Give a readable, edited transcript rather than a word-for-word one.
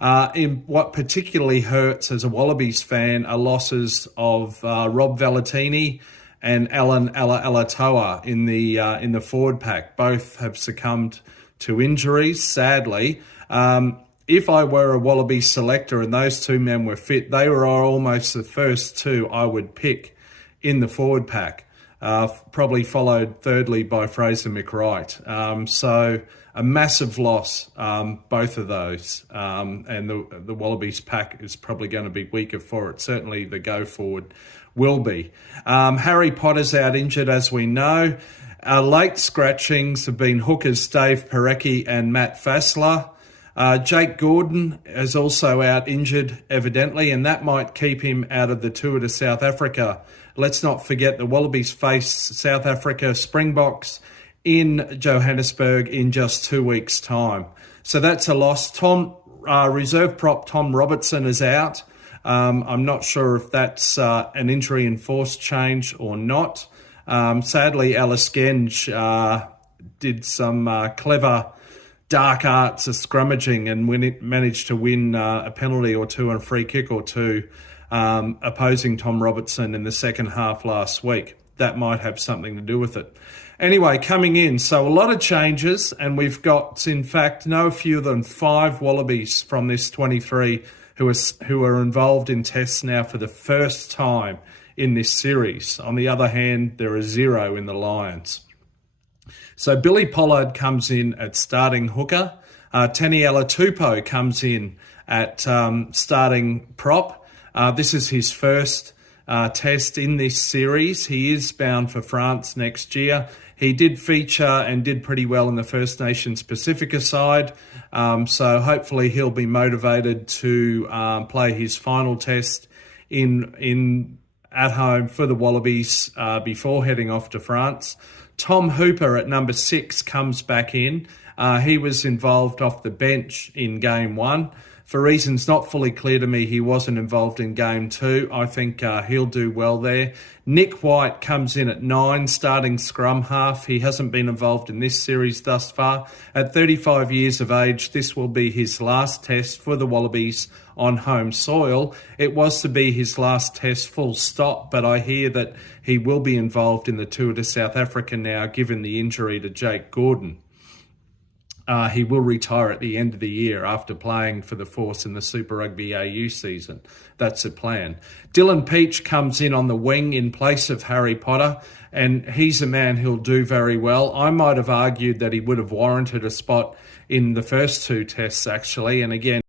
In what particularly hurts as a Wallabies fan are losses of Rob Valentini and Alan Alatoa in the forward pack. Both have succumbed to injuries, sadly. If I were a Wallabies selector and those two men were fit, they were almost the first two I would pick in the forward pack. Probably followed thirdly by Fraser McWright. So a massive loss, both of those. And the Wallabies pack is probably going to be weaker for it. Certainly the go forward will be. Harry Potter's out injured, as we know. Late scratchings have been hookers Dave Parecki and Matt Fassler. Jake Gordon is also out injured, evidently, and that might keep him out of the tour to South Africa. Let's not forget the Wallabies face South Africa Springboks in Johannesburg in just 2 weeks' time. So that's a loss. Reserve prop Tom Robertson is out. I'm not sure if that's an injury enforced change or not. Sadly, Alice Genge did some clever dark arts of scrummaging and managed to win a penalty or two and a free kick or two, opposing Tom Robertson in the second half last week. That might have something to do with it. Anyway, coming in, so a lot of changes, and we've got, in fact, no fewer than 5 Wallabies from this 23 who are involved in tests now for the first time in this series. On the other hand, there are 0 in the Lions. So Billy Pollard comes in at starting hooker. Taniela Tupou comes in at starting prop. This is his first test in this series. He is bound for France next year. He did feature and did pretty well in the First Nations Pacifica side. So hopefully he'll be motivated to play his final test at home for the Wallabies before heading off to France. Tom Hooper at number 6 comes back in. He was involved off the bench in game 1. For reasons not fully clear to me, he wasn't involved in game 2. I think he'll do well there. Nick White comes in at 9, starting scrum half. He hasn't been involved in this series thus far. At 35 years of age, this will be his last test for the Wallabies on home soil. It was to be his last test, full stop, but I hear that he will be involved in the tour to South Africa now, given the injury to Jake Gordon. He will retire at the end of the year after playing for the Force in the Super Rugby AU season. That's the plan. Dylan Peach comes in on the wing in place of Harry Potter, and he's a man who'll do very well. I might have argued that he would have warranted a spot in the first 2 tests, actually, and again,